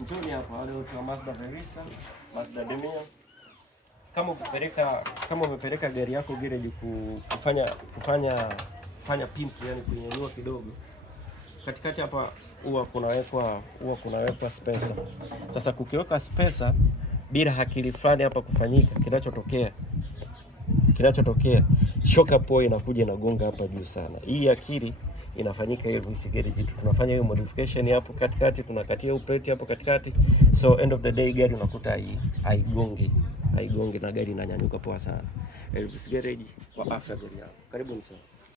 Mtoni hapa leo tuna Mazda Verisa, Mazda Demio. Kama umepeleka gari yako garage kufanya pimp, yani kunyanyua kidogo. Katikati hapa huwa kunawekwa spacer. Sasa kukiweka spacer bila akili fulani hapa kufanyika, kinachotokea shock up inakuja inagonga hapa juu sana. Hii akili inafanyika hiyo visi garage tu. Tunafanya hiyo modification hapo katikati, tunakatia upeti hapo katikati. So end of the day gari unakuta haigongi na gari inanyanyuka poa sana. Elvis Garage kwa afya gari yako. Karibu sana.